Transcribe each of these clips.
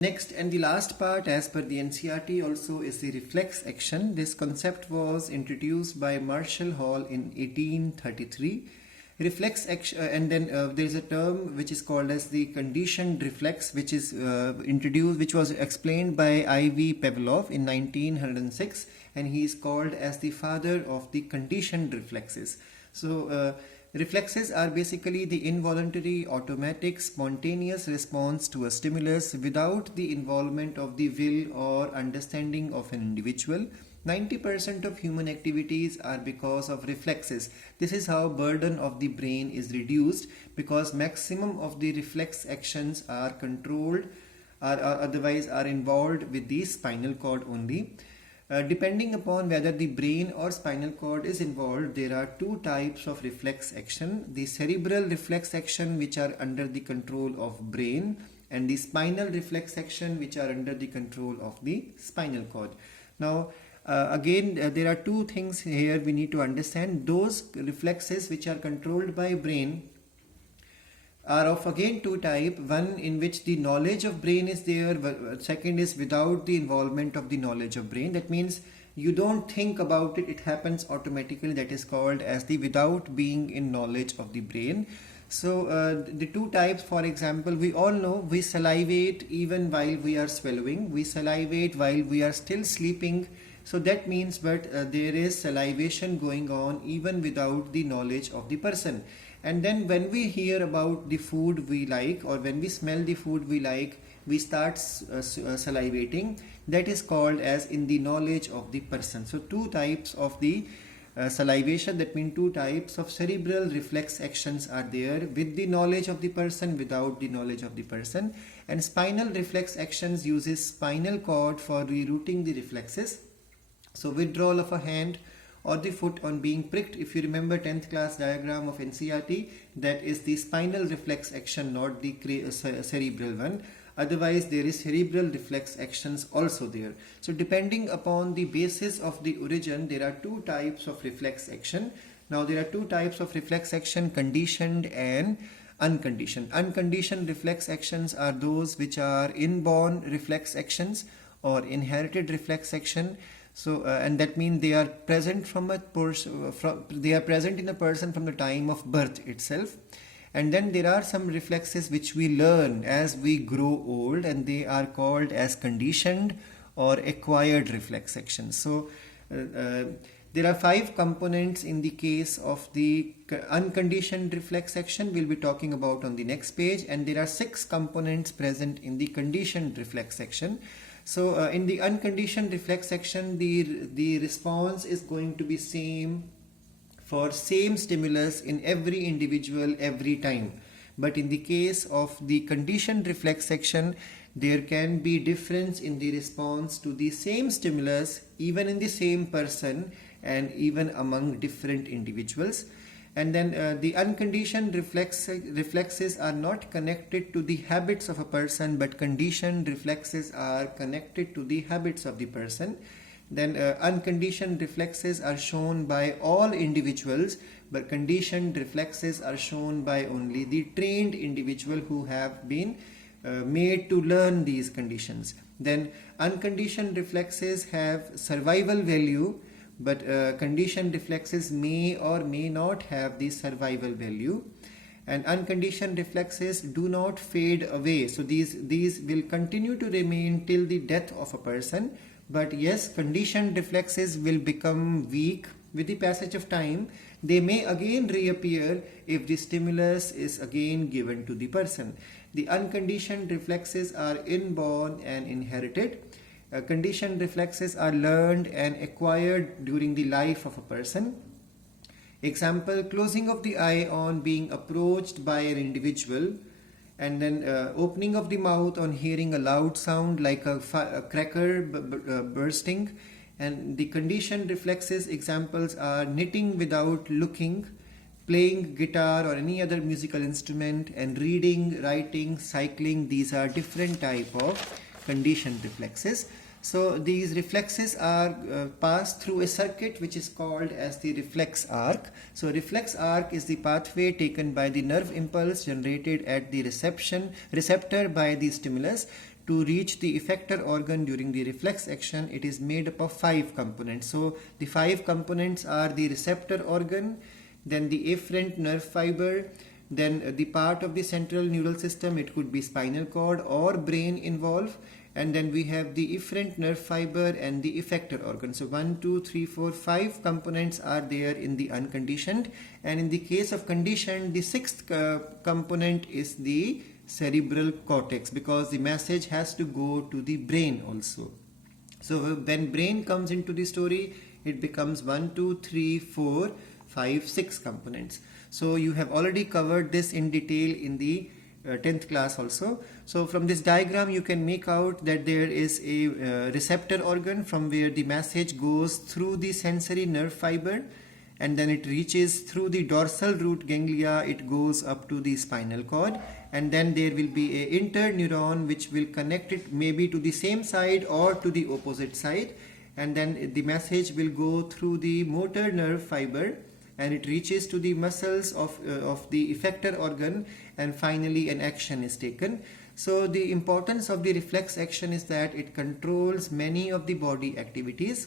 Next and the last part as per the NCERT also is the reflex action. This concept was introduced by Marshall Hall in 1833. Reflex action, and then there is a term which is called as the conditioned reflex, which is which was explained by I.V. Pavlov in 1906, and he is called as the father of the conditioned reflexes. So reflexes are basically the involuntary, automatic, spontaneous response to a stimulus without the involvement of the will or understanding of an individual. 90% of human activities are because of reflexes. This is how burden of the brain is reduced, because maximum of the reflex actions are controlled or otherwise are involved with the spinal cord only. Depending upon whether the brain or spinal cord is involved, there are two types of reflex action: the cerebral reflex action, which are under the control of brain, and the spinal reflex action, which are under the control of the spinal cord. Now there are two things here we need to understand. Those reflexes which are controlled by brain are of again two type. One in which the knowledge of brain is there, second is without the involvement of the knowledge of brain. That means you don't think about it, it happens automatically. That is called as the without being in knowledge of the brain. So the two types, for example, we all know we salivate even while we are swallowing, we salivate while we are still sleeping. So that means there is salivation going on even without the knowledge of the person. And then when we hear about the food we like, or when we smell the food we like, we start salivating. That is called as in the knowledge of the person. So two types of the salivation, that means two types of cerebral reflex actions are there: with the knowledge of the person, without the knowledge of the person. And spinal reflex actions uses spinal cord for rerouting the reflexes. So withdrawal of a hand or the foot on being pricked, if you remember 10th class diagram of NCERT, that is the spinal reflex action, not the cerebral one. Otherwise there is cerebral reflex actions also there. So depending upon the basis of the origin, there are two types of reflex action. Now there are two types of reflex action: conditioned and unconditioned. Unconditioned reflex actions are those which are inborn reflex actions or inherited reflex action. So and that means they are present from a person, they are present in a person from the time of birth itself. And then there are some reflexes which we learn as we grow old, and they are called as conditioned or acquired reflex actions. So there are 5 components in the case of the unconditioned reflex action, we'll be talking about on the next page, and there are 6 components present in the conditioned reflex action. So in the unconditioned reflex action, the response is going to be same for same stimulus in every individual every time. But in the case of the conditioned reflex action, there can be difference in the response to the same stimulus even in the same person and even among different individuals. And then the unconditioned reflexes are not connected to the habits of a person, but conditioned reflexes are connected to the habits of the person. Then unconditioned reflexes are shown by all individuals, but conditioned reflexes are shown by only the trained individual who have been made to learn these conditions. Then unconditioned reflexes have survival value, but conditioned reflexes may or may not have the survival value. And unconditioned reflexes do not fade away. So these will continue to remain till the death of a person. But yes, conditioned reflexes will become weak with the passage of time. They may again reappear if the stimulus is again given to the person. The unconditioned reflexes are inborn and inherited. Conditioned reflexes are learned and acquired during the life of a person. Example, closing of the eye on being approached by an individual, and then opening of the mouth on hearing a loud sound like a cracker bursting. And the conditioned reflexes examples are knitting without looking, playing guitar or any other musical instrument, and reading, writing, cycling. These are different type of conditioned reflexes. So these reflexes are passed through a circuit which is called as the reflex arc. So reflex arc is the pathway taken by the nerve impulse generated at the receptor by the stimulus to reach the effector organ during the reflex action, it is made up of 5 components. So the 5 components are the receptor organ, then the afferent nerve fiber, then the part of the central neural system, it could be spinal cord or brain involved, and then we have the efferent nerve fiber and the effector organ. So 1, 2, 3, 4, 5 components are there in the unconditioned, and in the case of conditioned, the 6th component is the cerebral cortex, because the message has to go to the brain also. So when brain comes into the story, it becomes 1, 2, 3, 4, 5, 6 components. So you have already covered this in detail in the 10th class also. So from this diagram you can make out that there is a receptor organ from where the message goes through the sensory nerve fiber, and then it reaches through the dorsal root ganglia, it goes up to the spinal cord, and then there will be a interneuron which will connect it maybe to the same side or to the opposite side, and then the message will go through the motor nerve fiber and it reaches to the muscles of the effector organ, and finally an action is taken. So the importance of the reflex action is that it controls many of the body activities,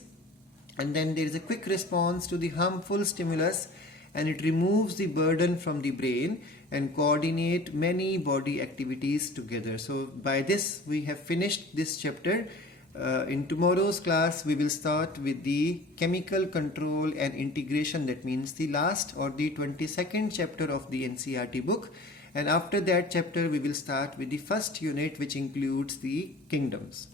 and then there is a quick response to the harmful stimulus, and it removes the burden from the brain and coordinate many body activities together. So by this we have finished this chapter. In tomorrow's class we will start with the chemical control and integration, that means the last or the 22nd chapter of the NCERT book, and after that chapter we will start with the first unit, which includes the kingdoms.